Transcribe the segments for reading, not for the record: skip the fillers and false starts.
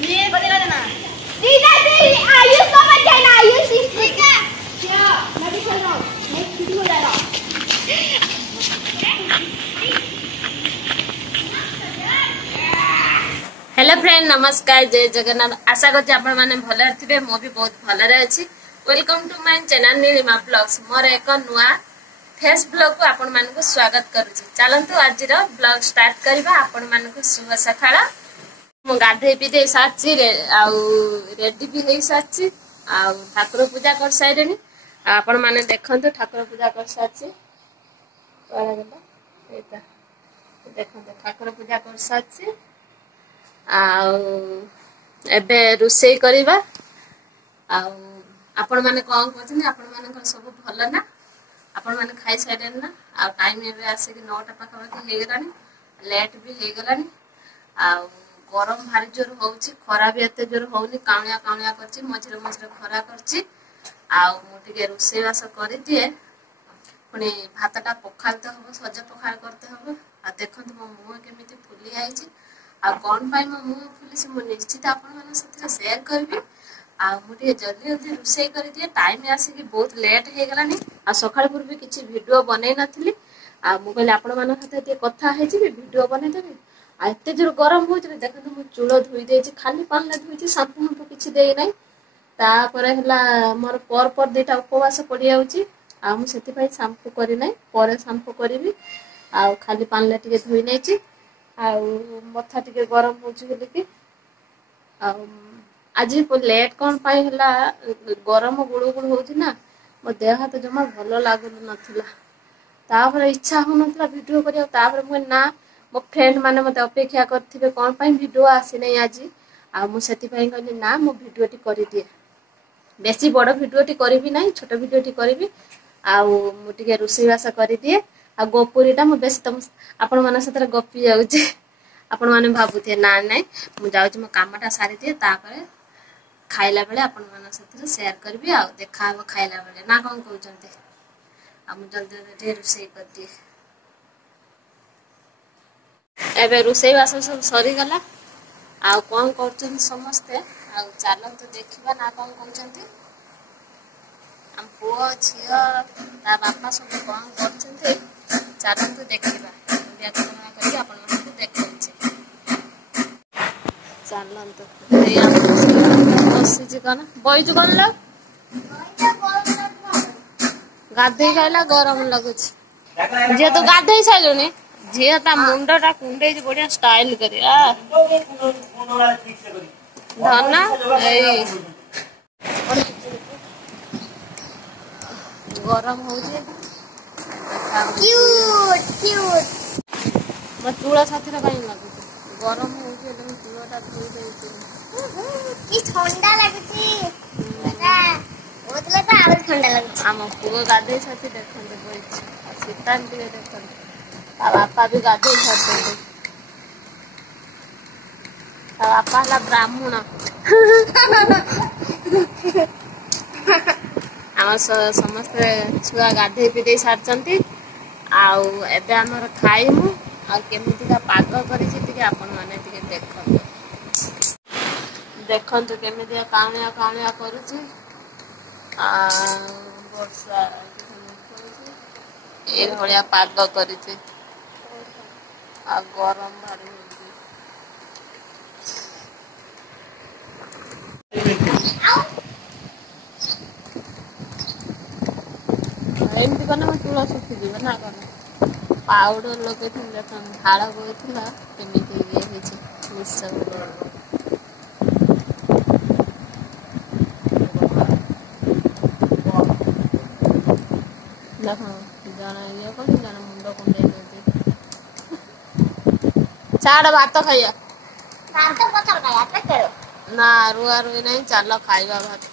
ये बदला देना दीदा दी आयुष को मत जाना आयुष ठीक है क्या मैं भी चल रहा हूं मैं छुट्टी हो जा रहा हूं हेलो फ्रेंड नमस्कार जय जगन्नाथ आशा करছি ଆପଣ ମାନେ ଭଲରେ ଥିବେ ମୁଁ ବି ବହୁତ ଭଲରେ ଅଛି welcome to my channel Nilima blogs मोर एक नुआ फेस ब्लॉग को आपण मानकु स्वागत करूची चलंतु आज रो ब्लॉग स्टार्ट करबा आपण मानकु शुभ सकाळ मु गाधे पीते साची रे आ रेडी भी हेई साची आ ठाकुर पूजा कर साइरेनी आपण माने देखंतु ठाकुर पूजा कर साची कोला गेला एता देखंतु ठाकुर पूजा कर साची एबे रुसई करिबा आपण माने कोन करछनी आपण माने सब भल ना आपण माने खाई साइडन ना आ टाइम एबे आसे कि 9टा पाखा पाखी हे गलानी लेट भी हे गलानी आ गरम भारी जोर होउची खरा भी एते जोर होउनी काणिया काणिया करची मझरे मझरे खरा करची आ मु टिके रुसई वास करि दिए पुनी भातटा पखालते हबो सज पखाल करते हबो आ देखंतु मो मुह केमिति फुली आइची आ कोन पाई मो मुह फुली मु निश्चित आपण माने साथे शेयर करबी आ मुझे जल्दी जल्दी रुसई कर दिए टाइम आसी कि बहुत लेट हे गलानी आ सकाळ पूर्व किछि वीडियो बनै नथिली आ मु कहले आपण माने साथे ते कथा हे जे वीडियो बनै देबे आ एते जोर गरम हो जे देखन मु चूलो धोई देछि खाली पानी धोइछि शैम्पू हमपू किछि देई नै ता परे हला मोर पर देटा उपवास पड़ी जाउछि आ मु सेति पई शैम्पू करि नै परे शैम्पू करबी आ खाली पानी टिके धोई नैछि आ मथा टिके गरम होछि बोली कि आ आज लेट कौन पाई हला गरम गुड़ गुड़ होची ना मो देह हाथ जमा भलो लागु नथिला तापर इच्छा हो नथिला वीडियो करिया तापर मु ना मो फ्रेंड माने मते अपेक्षा करथिबे कोन पाई वीडियो आसी नै आज आ मु सेति पाई कहली ना मो वीडियो टी करि दिए बेसी बड़ वीडियो टी करबी नै छोट वीडियो टी करबी आ मु टिके रुसई वासा करि दिए आ गोपुरीटा मु बेसी तम आपण माने सतरे गपी जाउची आपण माने भाबुथे ना नै मु जाउची मो कामटा सारी दिए तापर खाइला बेले आपण माना साथे शेयर करबी आ देखाब खाइला बेले ना कोन कहउचंते हम जल्दी जल्दी रुसई कर दिए एबे रुसई वास सब सरी गला आ कोन करचन समस्ते आ चालन तो देखिबा ना कोन कहउचंते हम पुओ छिया ता बापा सब कोन करचंते चालन तो देखिबा बिया करना करी आपण माने देखउचे चालन तो बसी कन बैठ कन ला गाधे खाइला गरम लगुच जे तो गाधे साइलुनी जे ता मुंडटा कुंडे बढ़िया स्टाइल करी आ धना ए गरम हो जे क्यूट क्यूट म तुळा साथी रे काई लगुच गरम हो जे तुम तुळाटा धोई देती की ठंडा लगुची बेटा ओतले तो आरो ठंडा लगुची आम पुओ गाधे साथी देखंदे बैठ सीतान भी देखंदे आ बापा भी गाधे साथी आ बापा ला ब्राह्मण आम समस्त छुआ गाधे पीते सारचंती आउ एबे हमर खाइमु आ केमितिका पाग करिछि तिके आपण माने तिके देखंदे देखंतु केमितिया काणिया काणिया करूछि आ वर्षा ए भलिया पाग करिछि आ गरम भारी होछि एमती कने म तुला सुखी दिबे ना कने पाउडर लगे थिन देखन झाड़ होइथिला केमिति ये होछि मिसब देखो जाना ये को जाना मुंडो कुंडे देती चाड़ भात खाइया भात पतर खाया पे करो ना रुआ रुई नहीं चलो खाइबा भात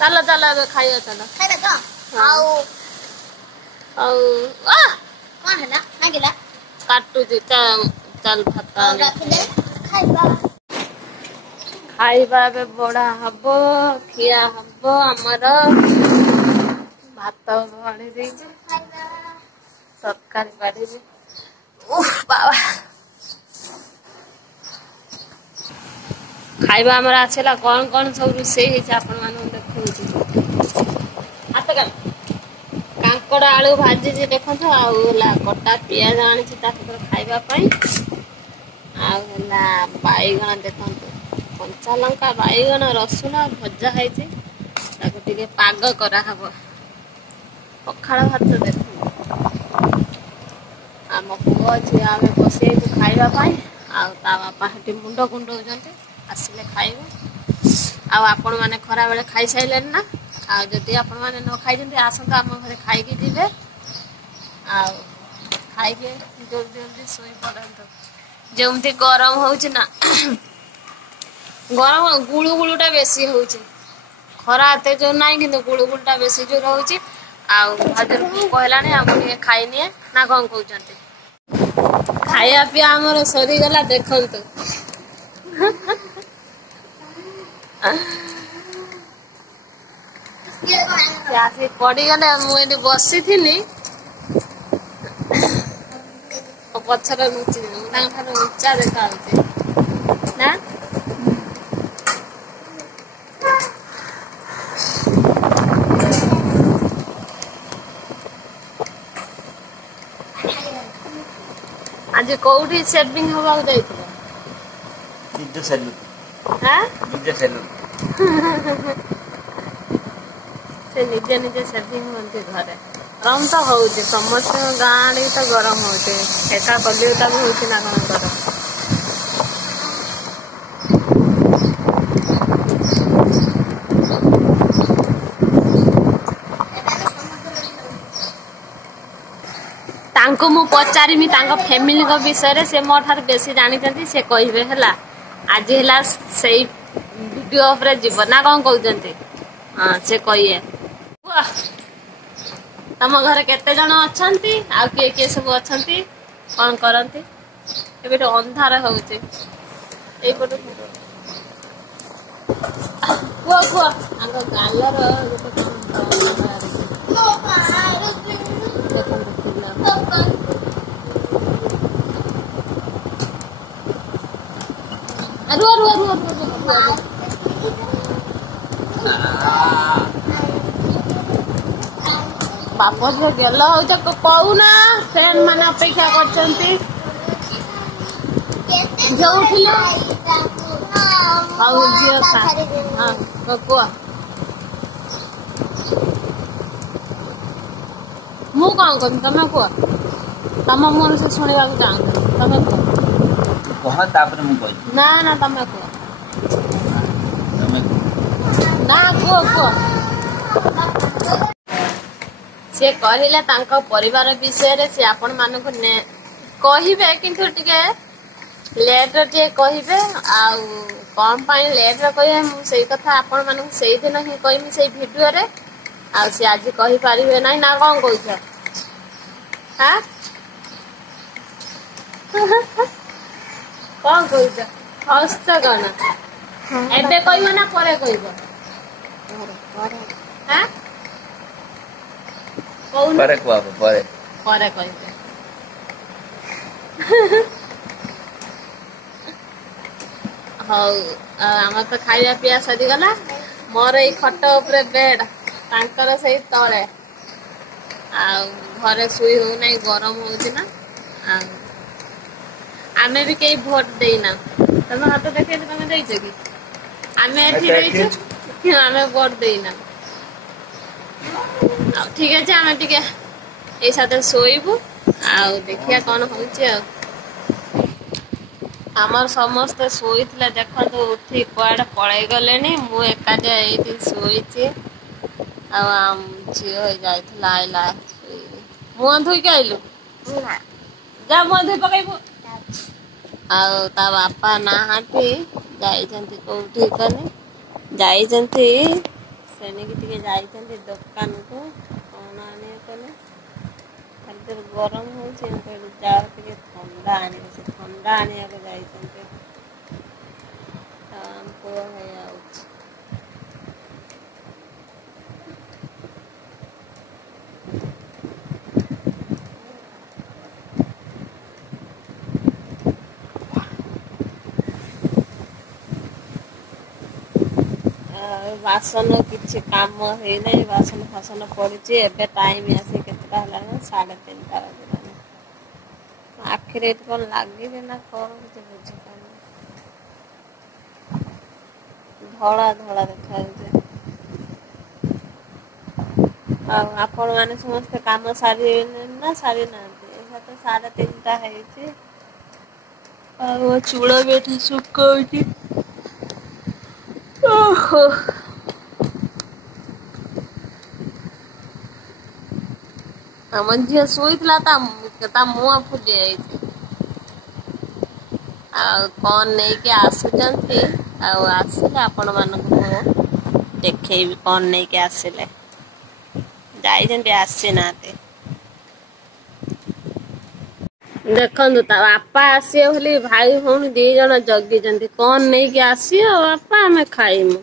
चलो चलो अब खाइया चलो खाइ दे आओ आओ आ कोन है ना गिला काटू जी चल भात रख दे खाइबा खाइबा बे बड़ा हबो खिया हबो हमर भात बाड़ी दे तरकारी बाड़ी दे उफ बाबा खाइबा हमर आछला कौन कौन सब रोषेई हे आपण मानु देखौची हाथ का कांकड़ा आलू भाजी जे देखंतो आउला कटा पियाज आनी छी तापर खाइबा पई आउला बाईगण देखंतो कंचा लंका बाईगण रसुण भजा है ताको टिके पाग करा हबो पखाड़ भात देख आम पुओ झिया आम बसई खाइबा पाई आ बापा हटी मुंड कुंडौचंते आसिले खाइबे आपण माने खरा बेले खाई साइलेन ना आ जदि आपण माने न खाइ जंती आसंत आम घरे खाइ के दिबे आ खाइ के जल्दी जल्दी सोई पड़ंतो जेमती गरम होउची ना गरम गुळुटा बेसी होउची खरा एते जो नाही किंतु गुळुटा बेसी जो होउची आ भाजर कहलानी हम टिके खाइनिए ना कोन कहउचंती खाया पिया हमर सरी गला देखंतो से पड़ी गले मुझे बसी थी पछर लुचि उच्चा देखा ना आज कौटी सेविंग हवा निज सेलून से निजे निजे सेविंग होती घरे गरम तो होउची समस्त गाँव तो गरम होउची एका कलियोटा भी होउची ना कौन गरम तांको मु पचारिमी तांको फैमिली को विषय से मो ठार बेसी जानी से कहबे हला आज हला सेई वीडियो उपरे जीव ना कौन कहउचंती हां से कहिए तम घर केते जण अछंती आ के के सब अछंती कोन करंती एबे तो अंधार होउचे एई पटो को अंग गालर बापस गेल कहू ना फ्रेंड मान अपेक्षा करछंती जो उठिलो हाउ जियो था हां को मु कौन कम तमे को तम मन से सुनिबा को चाहू तमे कह तापर मु कहि ना ना तमे को ना को से कहले तांका परिवार विषय रे से आपण मानु को ने कहिबे किंतु टिके लेट टे कहिबे आ कम पाई लेट रे कहिए मु सेई कथा आपण मानु सेई दिन ही कहिमी सेई वीडियो रे आ से आज कहि पारिबे नै ना कोन कहछ हां कोन कहछ हस्त गाना एबे कहियो ना परे कहिबो हां परे कहबो परे परे कहिबे हौ आम तो खाइबा पिया सरी गला मोर ए खट उपरे बेड तांकर सही तले आ घरे सुई हो नहीं गरम होउची ना आमे भी कई भोट देना तुम हाथ देखे तुम देइछ कि आमे एठी देइछ आमे भोट देना ठीक है आमे टिके ए साथे सोइबु आ देखिया कोन होउची आ आमर समस्त सोईथिले देखो उठी कुआडे पळै गलेनी मु एका जे एठी सोईची आ झियो हो जाइथला आइला मुंह धोई के आइलु ना जा मुंह धोई पकाइबो आ ता बापा ना हाथी जाइछंती कोठी कने जाइछंती सेने की टिके जाइछंती दुकान को कोन आने कने अंदर गरम हो छे पहिले जा के ठंडा आने से ठंडा आने के जाइछंती काम को है आउच बासन किसी काम है नहीं बासन फासन पड़ी एबे टाइम आसी केतटा हला 3:30 बजे आखिर कौन लगे ना कौन किसी बुझे धड़ा धड़ा देखा आपण मैंने समस्त काम सारी ना सारी ना तो 3:30 है चूड़ भी सुख आम झी शुईला मुह फुली कौन नहीं के आसुचंती आसिले आपण मानक देखेबी कौन नहीं के आसिले जाइजंती आसी ना देखंतु ता बापा आसिए बोली भाई भौणी 2 जण जगी कौन नहीं के आसिए बापा आमे खाइमु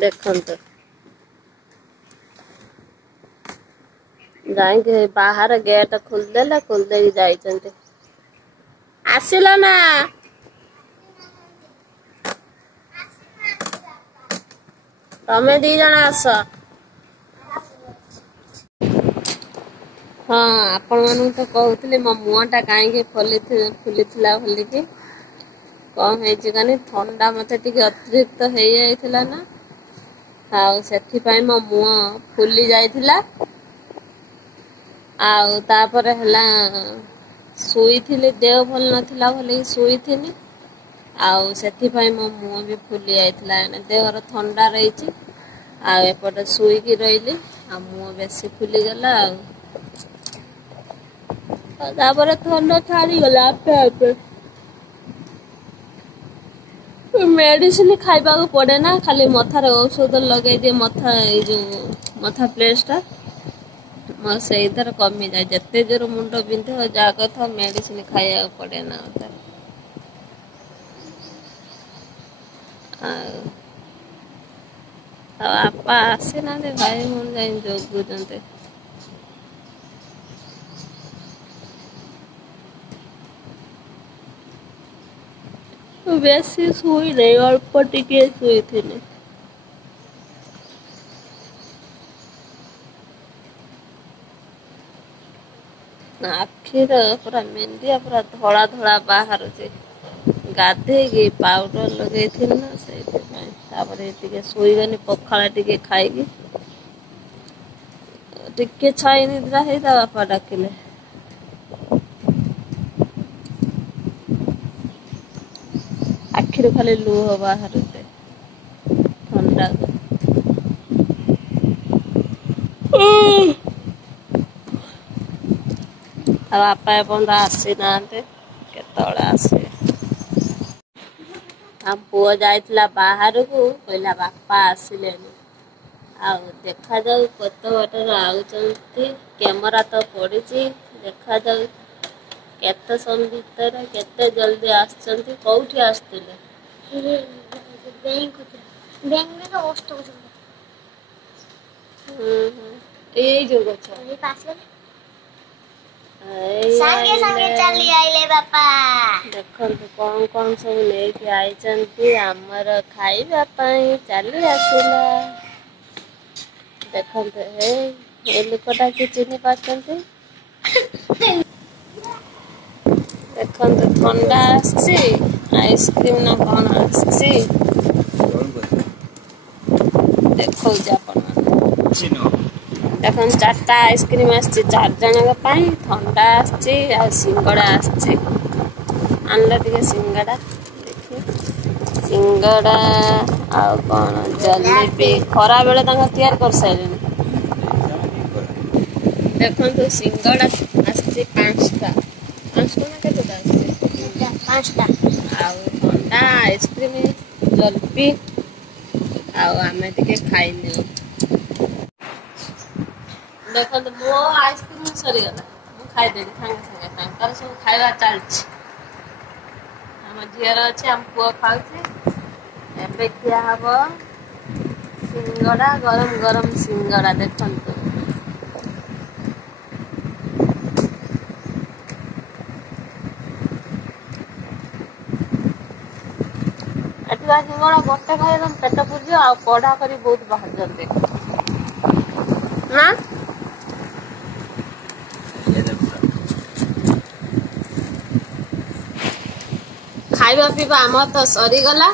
देखंतु जाइके बाहर गेट खोलदेला खोलदे जाइचंती आसिला ना तमे 2 जण आस हाँ आपण मानू तो कहते मो मुहटा कहीं फुली बोलिकी कौन है थंडा मत अतिरिक्त हो जाइला ना मो मुह फुली जाइला तापर है शुई देह भल नाला बोल शुई मो मुह भी फुली जाइला देहर थंडा रही एपटे शुईकी रही मुह बेसी फुलीगला थंडा छाड़ी गला आपे आपे मेडिसिन खाइबा को पड़े ना खाली मथार औषध लगे दिए मथा जो मथा प्लेसटा मो से इधर कमी जाए जिते जोर मुंड बिंधे जा कथा मेडिसिन खाइबा को पड़े ना आपा आसे ना भाई मन जाए जगुचंते बेसी शुई नहीं अल्प टिके शुई थी आखिर पूरा मेहंदी पूरा धड़ा धड़ा बाहर से गाधे पाउडर लगे थी ना से शुईगनी पखाला टिके खाई टिके छाई निद्रा है बापा डाकिले आखिर खाली लुह बाहर ठंडा बापा एपन आसी ना केतले आसे हम पुआ जाइला बाहर को कहला बापा आसिले देखा जाऊ कत बाटर आउचंती कैमरा तो पड़ी देखा जाऊ केते समय भीतर केते जल्दी आछंती कोठी आस्तिले बैंक में तो होस्ट हो ए जो गछ ए पास में संगे संगे चली आइले बापा देखंतु कौन सब लेके आइचंती हमर खाइबा पई चली आसिला देखंतु ए लोकटा के चिन्ह पाचंती देखंतु ठंडा आसी आइसक्रीम ना कौन आसी देखो देखो 4टा आइसक्रीम आसी 4 जन ठंडा आसी सिंगड़ा आसी आनला टिके सिंगड़ा देखिए सिंगड़ा आ कौन जलेबी खरा बेले तैयार कर सारे देखो सिंगड़ा आसी 5टा 5टा ना केतटा 5टा ठंडा आइसक्रीम जलेबी आमे टिके खाइने देखो मो आइसक्रीम सरीगला मु खाइदेली संगे संगे सब खाइबा चलछि हम झीर अच्छे हम पुआ खाऊे एबे किया हबो सिंगड़ा गरम गरम सिंगड़ा देखंतु ଶୁଖିଲା ସିଙ୍ଗଡ଼ା ଗୋଟେ ଖାଇଲେ ପେଟ ପୁରିଯିବ ଆଉ କଢା କରି ବହୁତ ବାହାରୁଛନ୍ତି ନା। ଖାଇବା ପିଇବା ଆମର ତ ସରିଗଲା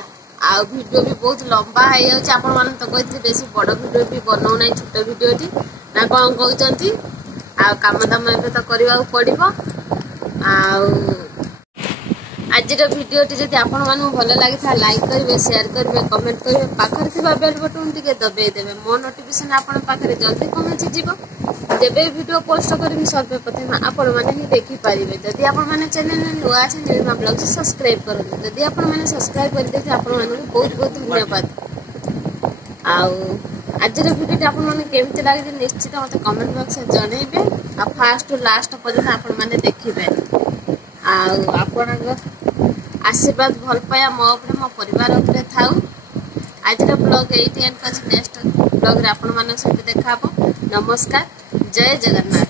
ଆଉ ଭିडिଓ ବି ବହୁତ ଲମ୍ବା ହେଇଯାଉଛି। ଆପଣ ମାନେ ତ କହିଥିଲେ ବେଶୀ ବଡ ଭିडिଓ ବି ବନଉନାହିଁ, ଛୋଟ ଭିडिଓଟି ନା କଣ କହୁଛନ୍ତି? ଆଉ କାମ ଦାମ ଏବେ ତ କରିବାକୁ ପଡିବ। ଆଉ ଆଜିର ଭିडिଓଟି ଯଦି ଆପଣ ମାନଙ୍କୁ ଭଲ ଲାଗିଥାଏ ଲାଇକ୍ କରିବେ, ସେୟାର କରିବେ, କମେଣ୍ଟ କରିବେ, ପାଖରେ ଥିବା ବେଲ ବଟନ ଟିକେ ଦବେଇ ଦେବେ। ମୋ ନୋଟିଫିକେସନ ଆପଣଙ୍କ ପାଖରେ ଜଲ୍ଦି ପହଞ୍ଚିଯିବ। ଯେବେ ଭିଡ଼ିଓ ପୋଷ୍ଟ କରିବି ସର୍ବପ୍ରଥମେ ଆପଣମାନେ ହିଁ ଦେଖିପାରିବେ। ଯଦି ଆପଣମାନେ ଚ୍ୟାନେଲରେ ନୂଆ ଅଛନ୍ତି ନିମା ବ୍ଲଗକୁ ସବସ୍କ୍ରାଇବ୍ କରନ୍ତୁ। ଯଦି ଆପଣମାନେ ସବସ୍କ୍ରାଇବ୍ କରିଦେଇଥିବେ ଆପଣମାନଙ୍କୁ ବହୁତ ବହୁତ ଧନ୍ୟବାଦ। ଆଉ ଆଜିର ଭିଡ଼ିଓଟି ଆପଣମାନେ କେମିତି ଲାଗିଛି ନିଶ୍ଚିତ ମୋତେ କମେଣ୍ଟ ବକ୍ସରେ ଜଣେଇବେ। ଆଉ ଫାଷ୍ଟରୁ ଲାଷ୍ଟ ପର୍ଯ୍ୟନ୍ତ ଆପଣମାନେ ଦେଖିବେ। ଆଉ ଆପଣଙ୍କ ଆଶୀର୍ବାଦ ଭଲ ପାଇବା ମୋ ଉପରେ ମୋ ପରିବାର ଉପରେ ଥାଉ। ଆଜିର ବ୍ଲଗ ଏଇଠି ଏଣ୍ଡ କରିଛି। ନେକ୍ସଟ ବ୍ଲଗରେ ଆପଣମାନଙ୍କ ସହିତ ଦେଖା ହବ। ନମସ୍କାର, ଜୟ ଜଗନ୍ନାଥ।